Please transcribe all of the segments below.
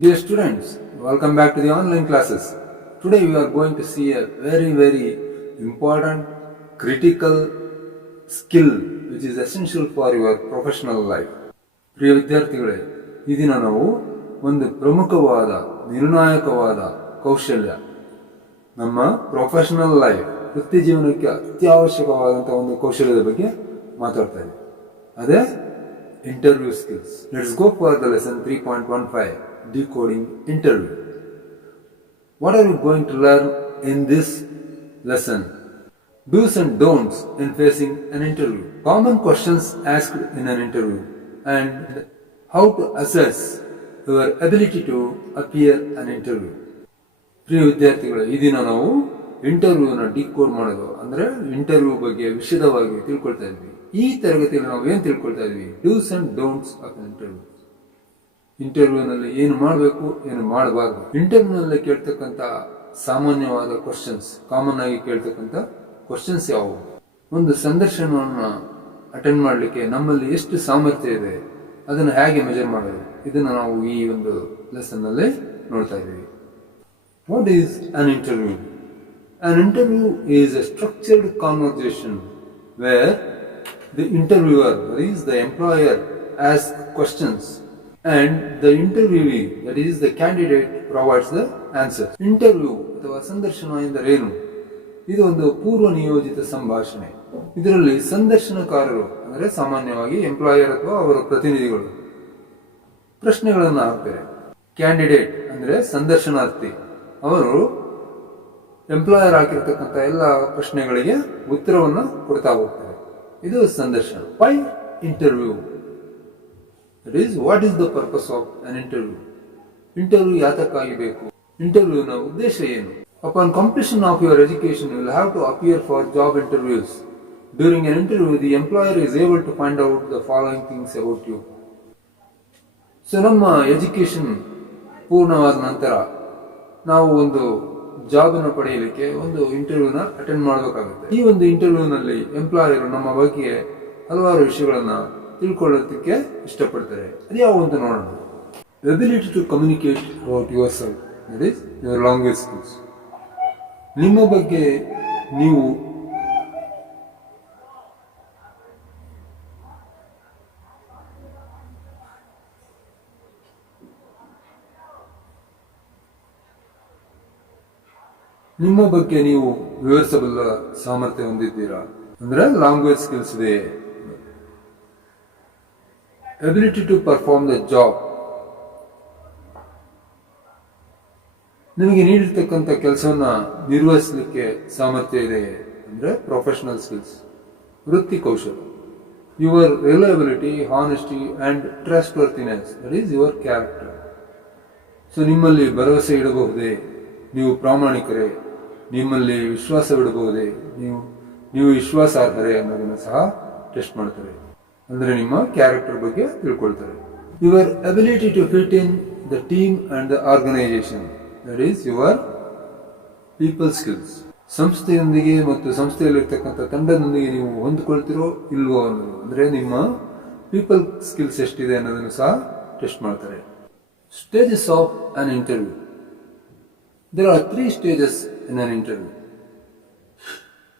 Dear students, welcome back to the online classes. Today we are going to see a very important critical skill which is essential for your professional life. ಪ್ರಿಯ ವಿದ್ಯಾರ್ಥಿಗಳೇ, ಈ ದಿನ ನಾವು ಒಂದು ಪ್ರಮುಖವಾದ ನಿರ್ಣಾಯಕವಾದ ಕೌಶಲ್ಯ ನಮ್ಮ professional life ವೃತ್ತಿ ಜೀವನಕ್ಕೆ ಅತ್ಯವಶ್ಯಕವಾದಂತಹ ಒಂದು ಕೌಶಲ್ಯದ ಬಗ್ಗೆ ಮಾತಾಡ್ತಾ ಇದ್ದೀವಿ. ಅದೇ interview skills. Let's go for the lesson 3.15 decoding interview. What are we going to learn in this lesson? Do's and don'ts in facing an interview. Common questions asked in an interview and how to assess your ability to appear an interview. ಪ್ರಿಯ ವಿದ್ಯಾರ್ಥಿಗಳೇ, ಈ ದಿನ ನಾವು ಇಂಟರ್ವ್ಯೂನ decode ಮಾಡೋದು ಅಂದ್ರೆ interview ಬಗ್ಗೆ ವಿಶದವಾಗಿ ತಿಳ್ಕೊಳ್ತಾ ಇದ್ವಿ. ಈ ತರಗತಿಯಲ್ಲಿ ನಾವು ಏನ್ ತಿಳ್ಕೊಳ್ತಾ ಇದ್ವಿ? Do's and don'ts of interview. ಇಂಟರ್ವ್ಯೂನಲ್ಲಿ ಏನು ಮಾಡಬೇಕು, ಏನು ಮಾಡಬಾರ್ದು. ಇಂಟರ್ವ್ಯೂನಲ್ಲಿ ಕೇಳ್ತಕ್ಕಂಥ ಸಾಮಾನ್ಯವಾದ ಕ್ವಶನ್ಸ್, ಕಾಮನ್ ಆಗಿ ಕೇಳ್ತಕ್ಕಂಥ ಕ್ವಶನ್ಸ್ ಯಾವುವು? ಒಂದು ಸಂದರ್ಶನವನ್ನು ಅಟೆಂಡ್ ಮಾಡಲಿಕ್ಕೆ ನಮ್ಮಲ್ಲಿ ಎಷ್ಟು ಸಾಮರ್ಥ್ಯ ಇದೆ, ಅದನ್ನು ಹೇಗೆ ಮೆಜರ್ ಮಾಡೋದು, ಇದನ್ನು ನಾವು ಈ ಒಂದು ಲೆಸನ್ ನಲ್ಲಿ ನೋಡ್ತಾ ಇದ್ದೀವಿ. What is an interview? An interview is a structured conversation where the interviewer, that is the employer, asks questions and the interviewee, that is the candidate, provides the answers. Interview ಅಥವಾ ಸಂದರ್ಶನ ಎಂದರೇನು? ಇದು ಒಂದು ಪೂರ್ವ ನಿಯೋಜಿತ ಸಂಭಾಷಣೆ. ಇದರಲ್ಲಿ ಸಂದರ್ಶನಕಾರರು ಅಂದರೆ ಸಾಮಾನ್ಯವಾಗಿ ಎಂಪ್ಲಾಯರ್ ಅಥವಾ ಅವರ ಪ್ರತಿನಿಧಿಗಳು ಪ್ರಶ್ನೆಗಳನ್ನು ಹಾಕ್ತಾರೆ. ಕ್ಯಾಂಡಿಡೇಟ್ ಅಂದ್ರೆ ಸಂದರ್ಶನಾರ್ಥಿ, ಅವರು ಎಂಪ್ಲಾಯರ್ ಹಾಕಿರ್ತಕ್ಕಂಥ ಎಲ್ಲ ಪ್ರಶ್ನೆಗಳಿಗೆ ಉತ್ತರವನ್ನು ಕೊಡ್ತಾ ಹೋಗ್ತಾರೆ. ಇದು ಸಂದರ್ಶನ. Why interview? That is what is the purpose of an interview? Interview ಯಾತಕ್ಕಾಗಿ ಬೇಕು? ಇಂಟರ್ವ್ಯೂನ ಉದ್ದೇಶ ಏನು? Upon completion of your education you will have to appear for job interviews. During an interview the employer is able to find out the following things about you. So ನಮ್ಮ education ಪೂರ್ಣವಾದ ನಂತರ ನಾವು ಒಂದು ಜಾಬ್ ಅನ್ನು ಪಡೆಯಲಿಕ್ಕೆ ಒಂದು ಇಂಟರ್ವ್ಯೂನ attend ಮಾಡಬೇಕಾಗುತ್ತೆ. ಈ ಒಂದು ಇಂಟರ್ವ್ಯೂನಲ್ಲಿ ಎಂಪ್ಲಾಯರ್ ನಮ್ಮ ಬಗ್ಗೆ ಹಲವಾರು ವಿಷಯಗಳನ್ನ ತಿಳ್ಕೊಳ್ಳೋದಕ್ಕೆ ಇಷ್ಟಪಡ್ತಾರೆ. ಅದ್ಯಾವ ಅಂತ ನೋಡೋಣ. Ability to communicate about yourself, that is your language skills. ನಿಮ್ಮ ಬಗ್ಗೆ ನೀವು ವಿವರಿಸಬಲ್ಲ ಸಾಮರ್ಥ್ಯ ಹೊಂದಿದ್ದೀರಾ ಅಂದ್ರೆ ಲ್ಯಾಂಗ್ವೇಜ್ ಸ್ಕಿಲ್ಸ್ ಇದೆ. Ability to perform the job, ನಿಮಗೆ ನೀಡಿರ್ತಕ್ಕಂಥ ಕೆಲಸವನ್ನ ನಿರ್ವಹಿಸಲಿಕ್ಕೆ ಸಾಮರ್ಥ್ಯ ಇದೆ ಅಂದ್ರೆ ಪ್ರೊಫೆಷನಲ್ ಸ್ಕಿಲ್ಸ್, ವೃತ್ತಿ ಕೌಶಲ. Your reliability, honesty and trustworthiness, that is your character. So ನಿಮ್ಮಲ್ಲಿ ಭರವಸೆ ಇಡಬಹುದೇ, ನೀವು ಪ್ರಾಮಾಣಿಕರೇ, ನಿಮ್ಮಲ್ಲಿ ವಿಶ್ವಾಸವಿಡಬಹುದೇ, ನೀವು ವಿಶ್ವಾಸಾರ್ಹರೇ ಅನ್ನೋದನ್ನು ಸಹ ಟೆಸ್ಟ್ ಮಾಡ್ತಾರೆ. ಅಂದ್ರೆ ನಿಮ್ಮ ಕ್ಯಾರೆಕ್ಟರ್ ಬಗ್ಗೆ ತಿಳ್ಕೊಳ್ತಾರೆ. Your ability to fit in the team and the organisation, that is your people skills. ಸಂಸ್ಥೆಯೊಂದಿಗೆ ಮತ್ತು ಸಂಸ್ಥೆಯಲ್ಲಿರ್ತಕ್ಕಂಥ ತಂಡದೊಂದಿಗೆ ನೀವು ಹೊಂದ್ಕೊಳ್ತಿರೋ ಇಲ್ವೋ ಅನ್ನೋದು, ಅಂದ್ರೆ ನಿಮ್ಮ ಪೀಪಲ್ ಸ್ಕಿಲ್ಸ್ ಎಷ್ಟಿದೆ ಅನ್ನೋದನ್ನು ಸಹ ಟೆಸ್ಟ್ ಮಾಡ್ತಾರೆ. Stages of an interview. There are 3 stages in an interview: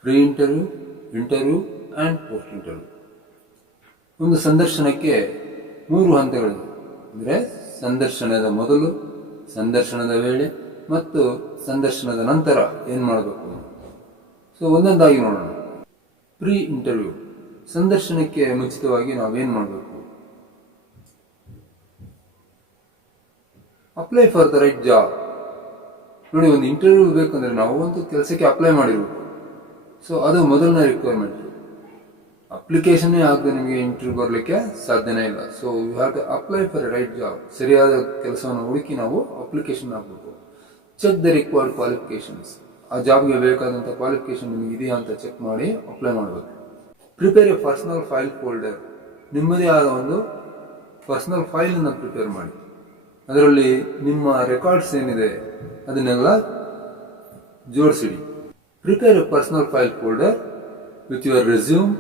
pre-interview, interview and post-interview. ಒಂದು ಸಂದರ್ಶನಕ್ಕೆ 3 ಹಂತಗಳಿವೆ. ಅಂದರೆ ಸಂದರ್ಶನದ ಮೊದಲು, ಸಂದರ್ಶನದ ವೇಳೆ ಮತ್ತು ಸಂದರ್ಶನದ ನಂತರ ಏನು ಮಾಡಬೇಕು. ಸೊ ಒಂದೊಂದಾಗಿ ನೋಡೋಣ. ಪ್ರೀ ಇಂಟರ್ವ್ಯೂ, ಸಂದರ್ಶನಕ್ಕೆ ಮುಂಚಿತವಾಗಿ ನಾವೇನು ಮಾಡಬೇಕು? Apply for the right job. ನೋಡಿ, ಒಂದು ಇಂಟರ್ವ್ಯೂ ಬೇಕಂದ್ರೆ ನಾವು ಒಂದು ಕೆಲಸಕ್ಕೆ ಅಪ್ಲೈ ಮಾಡಿರ್ಬೇಕು. ಸೊ ಅದು ಮೊದಲನೇ ರಿಕ್ವೈರ್ಮೆಂಟ್. ಅಪ್ಲಿಕೇಶನ್ ಆಗದೆ ನಿಮಗೆ ಇಂಟರ್ವ್ಯೂ ಬರಲಿಕ್ಕೆ ಸಾಧ್ಯನೇ ಇಲ್ಲ. So you have to apply for a right job. ಸರಿಯಾದ ಕೆಲಸವನ್ನು ಹುಡುಕಿ ನಾವು ಅಪ್ಲಿಕೇಶನ್ ಹಾಕಬೇಕು. Check the required qualifications. ಆ ಜಾಬ್ಗೆ ಬೇಕಾದಂಥ ಕ್ವಾಲಿಫಿಕೇಶನ್ ನಿಮಗೆ ಇದೆಯಾ ಅಂತ ಚೆಕ್ ಮಾಡಿ ಅಪ್ಲೈ ಮಾಡಬೇಕು. Prepare a personal file folder. ನಿಮ್ಮದೇ ಆದ ಒಂದು ಪರ್ಸನಲ್ ಫೈಲನ್ನು ಪ್ರಿಪೇರ್ ಮಾಡಿ. ಅದರಲ್ಲಿ ನಿಮ್ಮ ರೆಕಾರ್ಡ್ಸ್ ಏನಿದೆ ಅದನ್ನೆಲ್ಲ ಜೋಡಿಸಿಡಿ. Prepare a personal file folder with your resume,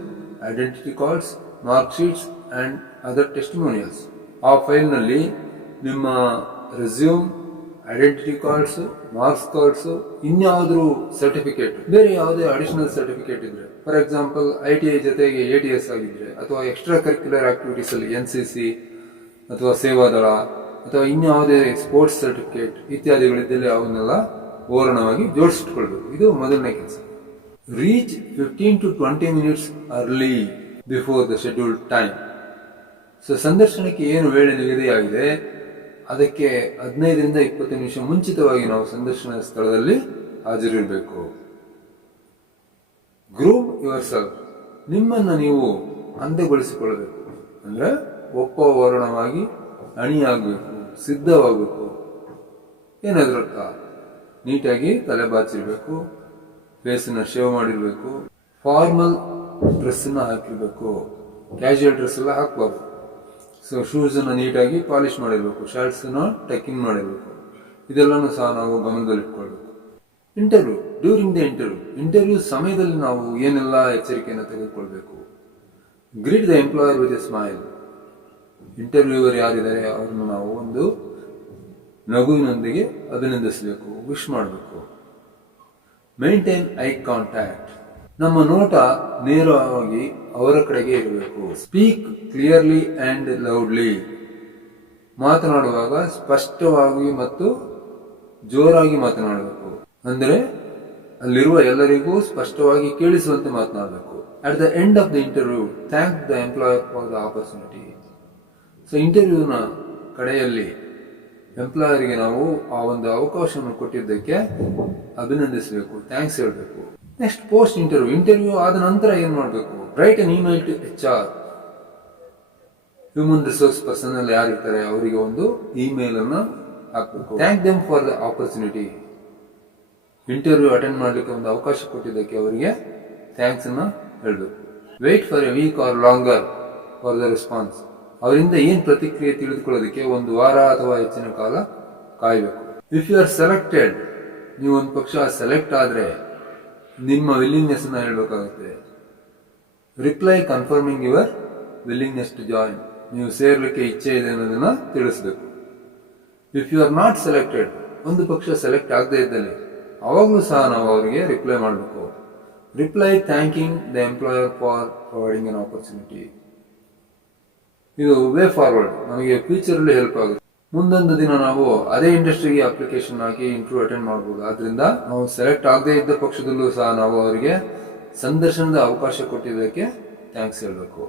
identity cards, mark sheets and other testimonials. ಆ ಫೈಲ್ನಲ್ಲಿ ನಿಮ್ಮ resume, identity cards, marks cards, ಇನ್ಯಾವುದ್ರು ಸರ್ಟಿಫಿಕೇಟ್, ಬೇರೆ ಯಾವುದೇ ಅಡಿಷನಲ್ ಸರ್ಟಿಫಿಕೇಟ್ ಇದ್ರೆ, ಫಾರ್ ಎಕ್ಸಾಂಪಲ್ ITI ಜೊತೆಗೆ ATS ಆಗಿದ್ರೆ, ಅಥವಾ ಎಕ್ಸ್ಟ್ರಾ ಕರಿಕ್ಯುಲರ್ ಆಕ್ಟಿವಿಟೀಸ್ ಅಲ್ಲಿ NCC ಅಥವಾ ಸೇವಾದಳ ಅಥವಾ ಇನ್ಯಾವುದೇ ಸ್ಪೋರ್ಟ್ಸ್ ಸರ್ಟಿಫಿಕೇಟ್ ಇತ್ಯಾದಿಗಳಿದ್ದಲ್ಲಿ ಅವನ್ನೆಲ್ಲ ಪೂರ್ಣವಾಗಿ ಜೋಡಿಸಿಟ್ಕೊಳ್ಬೇಕು. ಇದು ಮೊದಲನೇ ಕೆಲಸ. Reach 15 to 20 minutes early before the scheduled time. So ಸಂದರ್ಶನಕ್ಕೆ ಏನು ವೇಳೆ ನಿಗದಿಯಾಗಿದೆ ಅದಕ್ಕೆ 15ರಿಂದ 20 ನಿಮಿಷ ಮುಂಚಿತವಾಗಿ ನಾವು ಸಂದರ್ಶನ ಸ್ಥಳದಲ್ಲಿ ಹಾಜರಿರಬೇಕು. Groom your self. ನಿಮ್ಮನ್ನು ನೀವು ಅಂದಗೊಳಿಸಿಕೊಳ್ಳಬೇಕು. ಅಂದ್ರೆ ಒಪ್ಪವರಣವಾಗಿ ಅಣಿಯಾಗಬೇಕು, ಸಿದ್ಧವಾಗಬೇಕು. ಏನದ್ರರ್ಥ? ನೀಟಾಗಿ ತಲೆ ಬಾಚಿರ್ಬೇಕು, ಫೇಸನ್ನ ಶೇವ್ ಮಾಡಿರ್ಬೇಕು, ಫಾರ್ಮಲ್ ಡ್ರೆಸ್ಸನ್ನ ಹಾಕಿರ್ಬೇಕು, ಕ್ಯಾಶುಯಲ್ ಡ್ರೆಸ್ ಎಲ್ಲ ಹಾಕಬಾರ್ದು. ಸೊ ಶೂಸನ್ನು ನೀಟಾಗಿ ಪಾಲಿಶ್ ಮಾಡಿರ್ಬೇಕು, ಶರ್ಟ್ಸನ್ನ ಟಕಿಂಗ್ ಮಾಡಿರ್ಬೇಕು. ಇದೆಲ್ಲನೂ ಸಹ ನಾವು ಗಮನದಲ್ಲಿಟ್ಕೊಳ್ಬೇಕು. ಇಂಟರ್ವ್ಯೂ, ಡ್ಯೂರಿಂಗ್ ದ ಇಂಟರ್ವ್ಯೂ ಸಮಯದಲ್ಲಿ ನಾವು ಏನೆಲ್ಲ ಎಚ್ಚರಿಕೆಯನ್ನು ತೆಗೆದುಕೊಳ್ಬೇಕು. Greet the employer with A smile. Interviewer ಯಾರಿದ್ದಾರೆ ಅವ್ರನ್ನು ನಾವು ಒಂದು ನಗುವಿನೊಂದಿಗೆ ಅಭಿನಂದಿಸಬೇಕು, ವಿಶ್ ಮಾಡಬೇಕು. Maintain eye contact. ನಮ್ಮ ನೋಟ ನೇರವಾಗಿ ಅವರ ಕಡೆಗೆ ಇರಬೇಕು. Speak clearly and loudly. ಮಾತನಾಡುವಾಗ ಸ್ಪಷ್ಟವಾಗಿ ಮತ್ತು ಜೋರಾಗಿ ಮಾತನಾಡಬೇಕು. ಅಂದರೆ ಅಲ್ಲಿರುವ ಎಲ್ಲರಿಗೂ ಸ್ಪಷ್ಟವಾಗಿ ಕೇಳಿಸುವಂತೆ ಮಾತನಾಡಬೇಕು. At the end of the interview thank the employer for the opportunity. So ಇಂಟರ್ವ್ಯೂನ ಕಡೆಯಲ್ಲಿ ಎಂಪ್ಲಾಯರ್ಗೆ ನಾವು ಆ ಒಂದು ಅವಕಾಶವನ್ನು ಕೊಟ್ಟಿದ್ದಕ್ಕೆ ಅಭಿನಂದಿಸಬೇಕು, ಥ್ಯಾಂಕ್ಸ್ ಹೇಳಬೇಕು. ನೆಕ್ಸ್ಟ್ ಪೋಸ್ಟ್ ಇಂಟರ್ವ್ಯೂ ಆದ ನಂತರ ಏನ್ ಮಾಡಬೇಕು? Write an email to HR. Human resource person ಯಾರಿರ್ತಾರೆ ಅವರಿಗೆ ಒಂದು ಇಮೇಲ್ ಅನ್ನ ಹಾಕಬೇಕು. Thank them for the opportunity. Interview attend ಮಾಡಲಿಕ್ಕೆ ಒಂದು ಅವಕಾಶ ಕೊಟ್ಟಿದ್ದಕ್ಕೆ ಅವರಿಗೆ ಥ್ಯಾಂಕ್ಸ್ ಅನ್ನ ಹೇಳಬೇಕು. Wait for a week or longer for the response. ಅವರಿಂದ ಏನ್ ಪ್ರತಿಕ್ರಿಯೆ ತಿಳಿದುಕೊಳ್ಳೋದಕ್ಕೆ ಒಂದು ವಾರ ಅಥವಾ ಹೆಚ್ಚಿನ ಕಾಲ ಕಾಯಬೇಕು. ಇಫ್ ಯು ಆರ್ ಸೆಲೆಕ್ಟೆಡ್, ನೀವು ಒಂದು ಪಕ್ಷ ಸೆಲೆಕ್ಟ್ ಆದ್ರೆ ನಿಮ್ಮ ವಿಲ್ಲಿಂಗ್ನೆಸ್ ಅನ್ನ ಹೇಳ್ಬೇಕಾಗುತ್ತೆ. Reply confirming your willingness to join. ನೀವು ಸೇರ್ಲಿಕ್ಕೆ ಇಚ್ಛೆ ಇದೆ ಅನ್ನೋದನ್ನ ತಿಳಿಸಬೇಕು. If you are not selected, ಒಂದು ಪಕ್ಷ ಸೆಲೆಕ್ಟ್ ಆಗದೆ ಇದ್ದಲ್ಲಿ ಅವಾಗಲೂ ಸಹ ನಾವು ಅವರಿಗೆ ರಿಪ್ಲೈ ಮಾಡಬೇಕು. Reply thanking the employer for providing an opportunity. ಇದು ವೇ ಫಾರ್ವರ್ಡ್, ನಮಗೆ ಫ್ಯೂಚರ್ ಅಲ್ಲಿ ಹೆಲ್ಪ್ ಆಗುತ್ತೆ. ಮುಂದೊಂದು ದಿನ ನಾವು ಅದೇ ಇಂಡಸ್ಟ್ರಿಗೆ ಅಪ್ಲಿಕೇಶನ್ ಹಾಕಿ ಇಂಟರ್ವ್ಯೂ ಅಟೆಂಡ್ ಮಾಡಬಹುದು. ಆದ್ರಿಂದ ನಾವು ಸೆಲೆಕ್ಟ್ ಆಗದೆ ಇದ್ದ ಪಕ್ಷದಲ್ಲೂ ಸಹ ನಾವು ಅವರಿಗೆ ಸಂದರ್ಶನದ ಅವಕಾಶ ಕೊಟ್ಟಿದ್ದಕ್ಕೆ ಥ್ಯಾಂಕ್ಸ್ ಹೇಳಬೇಕು.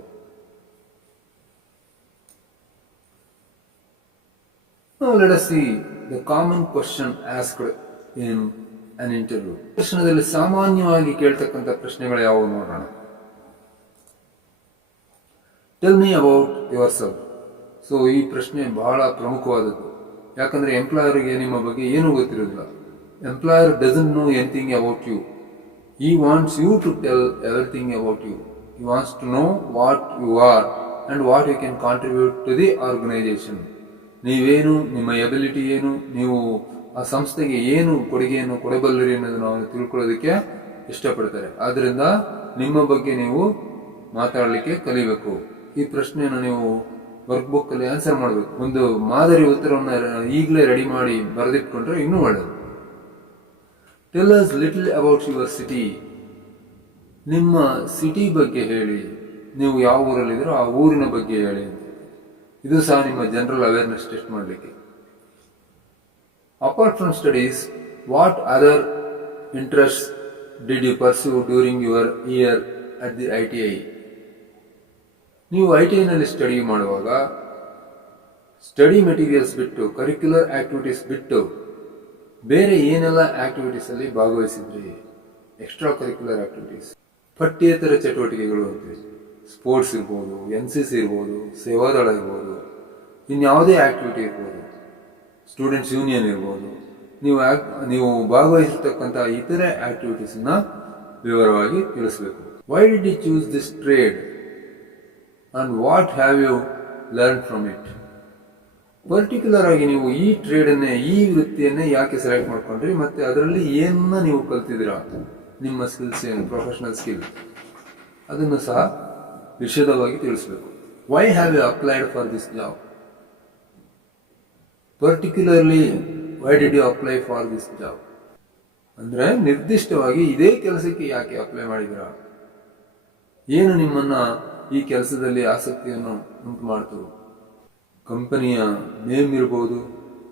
Now let us see the common question asked in an interview. ಸಂದರ್ಶನದಲ್ಲಿ ಸಾಮಾನ್ಯವಾಗಿ ಕೇಳ್ತಕ್ಕಂಥ ಪ್ರಶ್ನೆಗಳು ಯಾವುವು ನೋಡೋಣ. Tell me about your self. So ಈ ಪ್ರಶ್ನೆ ಬಹಳ ಪ್ರಮುಖವಾದದ್ದು. ಯಾಕಂದ್ರೆ ಎಂಪ್ಲಾಯರ್ಗೆ ನಿಮ್ಮ ಬಗ್ಗೆ ಏನೂ ಗೊತ್ತಿರೋದಿಲ್ಲ. Employer doesn't know anything about you. He wants you to tell everything about you. He wants to know what you are and what you can contribute to the organization. ನೀವೇನು, ನಿಮ್ಮ ಎಬಿಲಿಟಿ ಏನು, ನೀವು ಆ ಸಂಸ್ಥೆಗೆ ಏನು ಕೊಡುಗೆಯನ್ನು ಕೊಡಬಲ್ಲರಿ ಅನ್ನೋದನ್ನು ಅವನು ತಿಳ್ಕೊಳ್ಳೋದಕ್ಕೆ ಇಷ್ಟಪಡ್ತಾರೆ. ಆದ್ರಿಂದ ನಿಮ್ಮ ಬಗ್ಗೆ ನೀವು ಮಾತಾಡಲಿಕ್ಕೆ ಕಲಿಬೇಕು. ಈ ಪ್ರಶ್ನೆಯನ್ನು ನೀವು ವರ್ಕ್ ಬುಕ್ ಅಲ್ಲಿ ಆನ್ಸರ್ ಮಾಡಬೇಕು. ಒಂದು ಮಾದರಿ ಉತ್ತರವನ್ನು ಈಗಲೇ ರೆಡಿ ಮಾಡಿ ಬರೆದಿಟ್ಕೊಂಡ್ರೆ ಇನ್ನೂ ಒಳ್ಳೆಯದು. Tell us little about your city. ನಿಮ್ಮ ಸಿಟಿ ಬಗ್ಗೆ ಹೇಳಿ. ನೀವು ಯಾವ ಊರಲ್ಲಿದ್ದೀರೋ ಆ ಊರಿನ ಬಗ್ಗೆ ಹೇಳಿ. ಇದು ಸಹ ನಿಮ್ಮ ಜನರಲ್ ಅವೇರ್ನೆಸ್ ಟೆಸ್ಟ್ ಮಾಡಲಿಕ್ಕೆ. Apart from studies, what other interest did you pursue during your year at the ITI? ನೀವು ITI ಸ್ಟಡಿ ಮಾಡುವಾಗ ಸ್ಟಡಿ ಮೆಟೀರಿಯಲ್ಸ್ ಬಿಟ್ಟು, ಕರಿಕ್ಯುಲರ್ ಆಕ್ಟಿವಿಟೀಸ್ ಬಿಟ್ಟು ಬೇರೆ ಏನೆಲ್ಲ ಆಕ್ಟಿವಿಟೀಸ್ ಅಲ್ಲಿ ಭಾಗವಹಿಸಿದ್ರಿ? ಎಕ್ಸ್ಟ್ರಾ ಕರಿಕ್ಯುಲರ್ ಆಕ್ಟಿವಿಟೀಸ್, ಪಠ್ಯೇತರ ಚಟುವಟಿಕೆಗಳು ಅಂತೀವಿ. ಸ್ಪೋರ್ಟ್ಸ್ ಇರ್ಬೋದು, NCC ಇರ್ಬೋದು, ಸೇವಾದಳ ಇರ್ಬೋದು, ಇನ್ಯಾವುದೇ ಆಕ್ಟಿವಿಟಿ ಇರ್ಬೋದು, ಸ್ಟೂಡೆಂಟ್ಸ್ ಯೂನಿಯನ್ ಇರ್ಬೋದು. ನೀವು ಭಾಗವಹಿಸಿರ್ತಕ್ಕಂಥ ಇತರೆ ಆಕ್ಟಿವಿಟೀಸ್ ನ ವಿವರವಾಗಿ ತಿಳಿಸಬೇಕು. Why did you choose this trade and what have you learn from it? Particular ಆಗಿ ನೀವು ಈ ಟ್ರೇಡ್ ಅನ್ನೇ, ಈ ವೃತ್ತಿಯನ್ನೇ ಯಾಕೆ ಸೆಲೆಕ್ಟ್ ಮಾಡ್ಕೊಂಡ್ರಿ, ಮತ್ತೆ ಅದರಲ್ಲಿ ಏನನ್ನ ನೀವು ಕಲ್ತಿದ್ದೀರಾ, ನಿಮ್ಮ ಸ್ಕಿಲ್ಸ್ ಏನು, ಪ್ರೊಫೆಷನಲ್ ಸ್ಕಿಲ್, ಅದನ್ನು ಸಹ ವಿಶದವಾಗಿ ತಿಳಿಸಬೇಕು. Why have you applied for this job? Particularly why did you apply for this job, ಅಂದ್ರೆ ನಿರ್ದಿಷ್ಟವಾಗಿ ಇದೇ ಕೆಲಸಕ್ಕೆ ಯಾಕೆ ಅಪ್ಲೈ ಮಾಡಿದಿರಾ, ಏನು ನಿಮ್ಮನ್ನ ಈ ಕೆಲಸದಲ್ಲಿ ಆಸಕ್ತಿಯನ್ನು ಉಂಟು ಮಾಡ್ತು. ಕಂಪನಿಯ ನೇಮ್ ಇರ್ಬೋದು,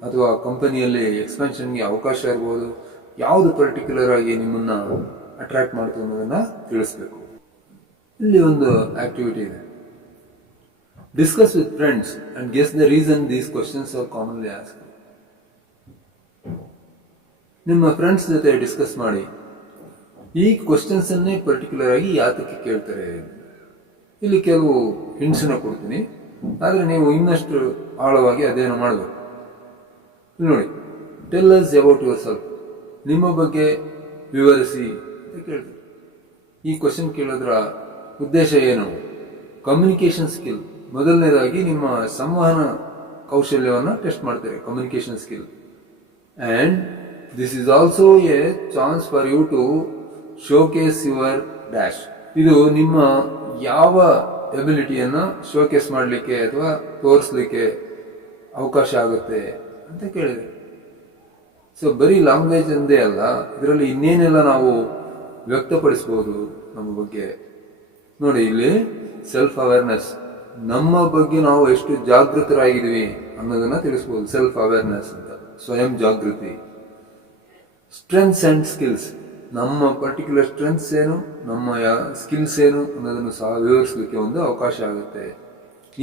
ಅಥವಾ ಕಂಪನಿಯಲ್ಲಿ ಎಕ್ಸ್ಪೆನ್ಷನ್ಗೆ ಅವಕಾಶ ಇರ್ಬೋದು, ಯಾವುದು ಪರ್ಟಿಕ್ಯುಲರ್ ಆಗಿ ನಿಮ್ಮನ್ನ ಅಟ್ರಾಕ್ಟ್ ಮಾಡ್ತು ಅನ್ನೋದನ್ನ ತಿಳಿಸ್ಬೇಕು. ಇಲ್ಲಿ ಒಂದು ಆಕ್ಟಿವಿಟಿ ಇದೆ. Discuss with friends and guess the reason these questions are commonly asked. ನಿಮ್ಮ ಫ್ರೆಂಡ್ಸ್ ಜೊತೆ ಡಿಸ್ಕಸ್ ಮಾಡಿ ಈ ಕ್ವಶನ್ಸ್ ಅನ್ನೇ ಪರ್ಟಿಕ್ಯುಲರ್ ಆಗಿ ಯಾತಕ್ಕೆ ಕೇಳ್ತಾರೆ. ಇಲ್ಲಿ ಕೆಲವು ಹಿಂಟ್ಸನ್ನ ಕೊಡ್ತೀನಿ, ಆದ್ರೆ ನೀವು ಇನ್ನಷ್ಟು ಆಳವಾಗಿ ಅಧ್ಯಯನ ಮಾಡಬೇಕು. ನೋಡಿ, tell us about your self, ನಿಮ್ಮ ಬಗ್ಗೆ ವಿವರಿಸಿ ಅಂತ ಕೇಳ್ತಾರೆ. ಈ ಕ್ವಶನ್ ಕೇಳೋದ್ರ ಉದ್ದೇಶ ಏನು? Communication skill. ಮೊದಲನೇದಾಗಿ ನಿಮ್ಮ ಸಂವಹನ ಕೌಶಲ್ಯವನ್ನು ಟೆಸ್ಟ್ ಮಾಡ್ತಾರೆ, communication skill. And this is also a chance for you to showcase your dash. ಇದು ನಿಮ್ಮ ಯಾವ ಎಬಿಲಿಟಿಯನ್ನ ಶೋಕೇಸ್ ಮಾಡಲಿಕ್ಕೆ ಅಥವಾ ತೋರಿಸ್ಲಿಕ್ಕೆ ಅವಕಾಶ ಆಗುತ್ತೆ ಅಂತ ಕೇಳಿದೆ. ಸೊ ಬರೀ ಲ್ಯಾಂಗ್ವೇಜ್ ಅಂದೇ ಅಲ್ಲ, ಇದರಲ್ಲಿ ಇನ್ನೇನೆಲ್ಲ ನಾವು ವ್ಯಕ್ತಪಡಿಸಬಹುದು ನಮ್ಮ ಬಗ್ಗೆ. ನೋಡಿ, ಇಲ್ಲಿ ಸೆಲ್ಫ್ ಅವೇರ್ನೆಸ್, ನಮ್ಮ ಬಗ್ಗೆ ನಾವು ಎಷ್ಟು ಜಾಗೃತರಾಗಿದ್ದೀವಿ ಅನ್ನೋದನ್ನ ತಿಳಿಸ್ಬೋದು. ಸೆಲ್ಫ್ ಅವೇರ್ನೆಸ್ ಅಂತ, ಸ್ವಯಂ ಜಾಗೃತಿ. ಸ್ಟ್ರೆಂತ್ಸ್ ಅಂಡ್ ಸ್ಕಿಲ್ಸ್, ನಮ್ಮ ಪರ್ಟಿಕ್ಯುಲರ್ ಸ್ಟ್ರೆಂತ್ಸ್ ಏನು, ನಮ್ಮ ಸ್ಕಿಲ್ಸ್ ಏನು ಅನ್ನೋದನ್ನು ಸಹ ವಿವರಿಸಲಿಕ್ಕೆ ಒಂದು ಅವಕಾಶ ಆಗುತ್ತೆ.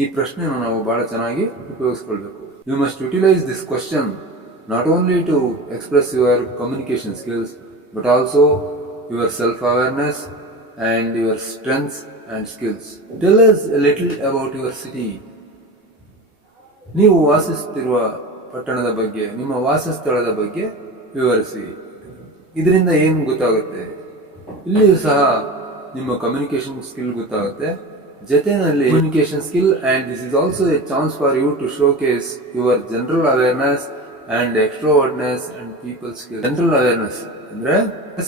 ಈ ಪ್ರಶ್ನೆನ ನಾವು ಬಹಳ ಚೆನ್ನಾಗಿ ಉಪಯೋಗಿಸ್ಕೊಳ್ಬೇಕು. You must utilise this question not only to express your communication skills but also your self awareness and your strengths and skills. Tell us a little about your city. ನೀವು ವಾಸಿಸುತ್ತಿರುವ ಪಟ್ಟಣದ ಬಗ್ಗೆ, ನಿಮ್ಮ ವಾಸಸ್ಥಳದ ಬಗ್ಗೆ ವಿವರಿಸಿ. ಇದರಿಂದ ಏನು ಗೊತ್ತಾಗುತ್ತೆ? ಇಲ್ಲಿಯೂ ಸಹ ನಿಮ್ಮ ಕಮ್ಯುನಿಕೇಶನ್ ಸ್ಕಿಲ್ ಗೊತ್ತಾಗುತ್ತೆ. ಜೊತೆಯಲ್ಲಿ communication skill and this is also a chance for you to showcase your general awareness and extrovertness and people skill. General awareness ಅಂದ್ರೆ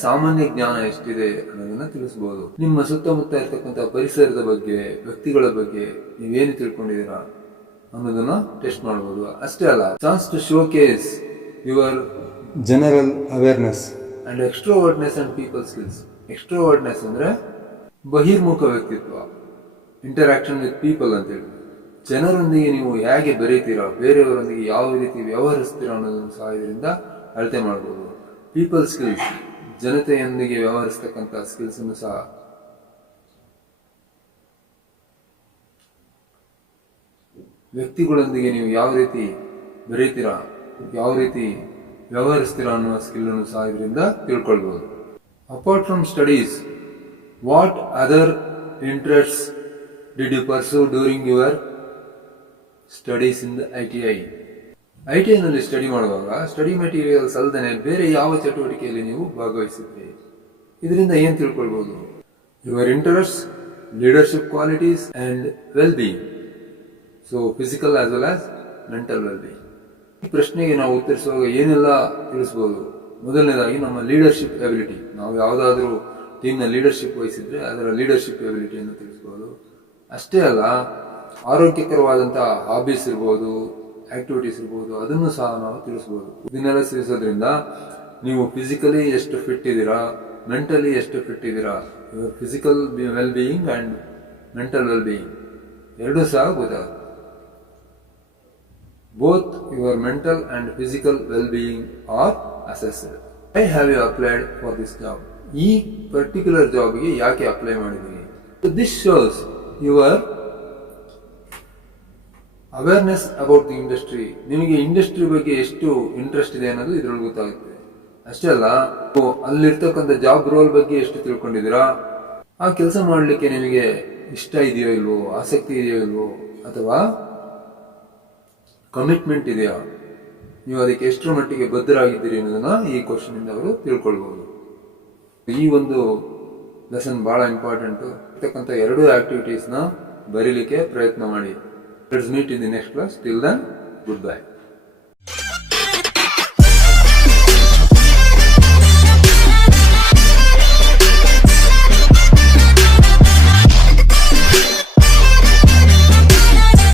ಸಾಮಾನ್ಯ ಜ್ಞಾನ ಎಷ್ಟಿದೆ ಅನ್ನೋದನ್ನ ತಿಳಿಸಬಹುದು. ನಿಮ್ಮ ಸುತ್ತಮುತ್ತ ಇರ್ತಕ್ಕಂಥ ಪರಿಸರದ ಬಗ್ಗೆ, ವ್ಯಕ್ತಿಗಳ ಬಗ್ಗೆ ನೀವೇನು ತಿಳ್ಕೊಂಡಿದ್ದೀರಾ ಅನ್ನೋದನ್ನ ಟೆಸ್ಟ್ ಮಾಡಬಹುದು. ಅಷ್ಟೇ ಅಲ್ಲ, chance to showcase your general awareness and extrovertness and people skills. Extrovertness ಅಂದ್ರೆ ಬಹಿರ್ಮುಖ ವ್ಯಕ್ತಿತ್ವ, ಇಂಟರಾಕ್ಷನ್ ವಿತ್ ಪೀಪಲ್ ಅಂತ ಹೇಳಿ. ಜನರೊಂದಿಗೆ ನೀವು ಹೇಗೆ ಬೆರೀತೀರಾ, ಬೇರೆಯವರೊಂದಿಗೆ ಯಾವ ರೀತಿ ವ್ಯವಹರಿಸ್ತೀರಾ ಅನ್ನೋದನ್ನು ಸಹ ಇದರಿಂದ ಅಳತೆ ಮಾಡಬಹುದು. ಪೀಪಲ್ ಸ್ಕಿಲ್ಸ್, ಜನತೆಯೊಂದಿಗೆ ವ್ಯವಹರಿಸ್ತಕ್ಕಂಥ ಸ್ಕಿಲ್ಸ್ ಅನ್ನು ಸಹ. ವ್ಯಕ್ತಿಗಳೊಂದಿಗೆ ನೀವು ಯಾವ ರೀತಿ ಬೆರೀತೀರಾ, ಯಾವ ರೀತಿ ವ್ಯವಹರಿಸ್ತೀರಾ ಅನ್ನುವ ಸ್ಕಿಲ್ ಅನ್ನು ಸಹ ಇದರಿಂದ ತಿಳ್ಕೊಳ್ಬಹುದು. Apart from studies, what other interests did you pursue during your studies in the ITI? ITI study ಮಾಡುವಾಗ ಸ್ಟಡಿ ಮೆಟೀರಿಯಲ್ಸ್ ಅಲ್ಲದೆ ಬೇರೆ ಯಾವ ಚಟುವಟಿಕೆಯಲ್ಲಿ ನೀವು ಭಾಗವಹಿಸಿದ್ರಿ? ಇದರಿಂದ ಏನ್ ತಿಳ್ಕೊಳ್ಬಹುದು? Your interest, leadership qualities and well being. So physical as well as mental well being. ಈ ಪ್ರಶ್ನೆಗೆ ನಾವು ಉತ್ತರಿಸುವಾಗ ಏನೆಲ್ಲ ತಿಳಿಸಬಹುದು? ಮೊದಲನೇದಾಗಿ ನಮ್ಮ ಲೀಡರ್ಶಿಪ್ ಎಬಿಲಿಟಿ. ನಾವು ಯಾವುದಾದ್ರೂ ಟೀಮ್ನ ಲೀಡರ್ಶಿಪ್ ವಹಿಸಿದ್ರೆ ಅದರ ಲೀಡರ್ಶಿಪ್ ಎಬಿಲಿಟಿಯನ್ನು ತಿಳಿಸಬಹುದು. ಅಷ್ಟೇ ಅಲ್ಲ, ಆರೋಗ್ಯಕರವಾದಂತಹ ಹಾಬೀಸ್ ಇರ್ಬೋದು, ಆಕ್ಟಿವಿಟೀಸ್ ಇರ್ಬೋದು, ಅದನ್ನು ಸಹ ನಾವು ತಿಳಿಸಬಹುದು. ಇದನ್ನೆಲ್ಲ ತಿಳಿಸೋದ್ರಿಂದ ನೀವು ಫಿಸಿಕಲಿ ಎಷ್ಟು ಫಿಟ್ ಇದ್ದೀರಾ, ಮೆಂಟಲಿ ಎಷ್ಟು ಫಿಟ್ ಇದ್ದೀರಾ, your physical well being and mental well being ಎರಡೂ ಸಹ ಗೊತ್ತಾಗುತ್ತೆ. Both your mental and physical well being are assessed. Why have you applied for this job? ಈ ಪರ್ಟಿಕ್ಯುಲರ್ ಜಾಬ್ಗೆ ಯಾಕೆ ಅಪ್ಲೈ ಮಾಡಿದ್ದೀವಿ? This shows your awareness about the industry. ನಿಮಗೆ industry ಬಗ್ಗೆ ಎಷ್ಟು ಇಂಟ್ರೆಸ್ಟ್ ಇದೆ ಅನ್ನೋದು ಇದ್ರೊಳಗೆ ಗೊತ್ತಾಗುತ್ತೆ. ಅಷ್ಟೇ ಅಲ್ಲ, ಅಲ್ಲಿರ್ತಕ್ಕಂಥ ಜಾಬ್ ರೋಲ್ ಬಗ್ಗೆ ಎಷ್ಟು ತಿಳ್ಕೊಂಡಿದ್ದೀರಾ, ಆ ಕೆಲಸ ಮಾಡಲಿಕ್ಕೆ ನಿಮಗೆ ಇಷ್ಟ ಇದೆಯೋ ಇಲ್ವೋ, ಆಸಕ್ತಿ ಇದೆಯೋ ಇಲ್ವೋ, ಅಥವಾ ಕಮಿಟ್ಮೆಂಟ್ ಇದೆಯಾ, ನೀವು ಅದಕ್ಕೆ ಎಷ್ಟರ ಮಟ್ಟಿಗೆ ಬದ್ಧರಾಗಿದ್ದೀರಿ ಅನ್ನೋದನ್ನ ಈ ಕ್ವಶನ್ ಇಂದ ಅವರು ತಿಳ್ಕೊಳ್ಬಹುದು. ಈ ಒಂದು ಲೆಸನ್ ಬಹಳ ಇಂಪಾರ್ಟೆಂಟ್. ಇರ್ತಕ್ಕಂಥ ಎರಡು ಆಕ್ಟಿವಿಟೀಸ್ನ ಬರೀಲಿಕ್ಕೆ ಪ್ರಯತ್ನ ಮಾಡಿ. Let's meet in the next class. Till then, goodbye.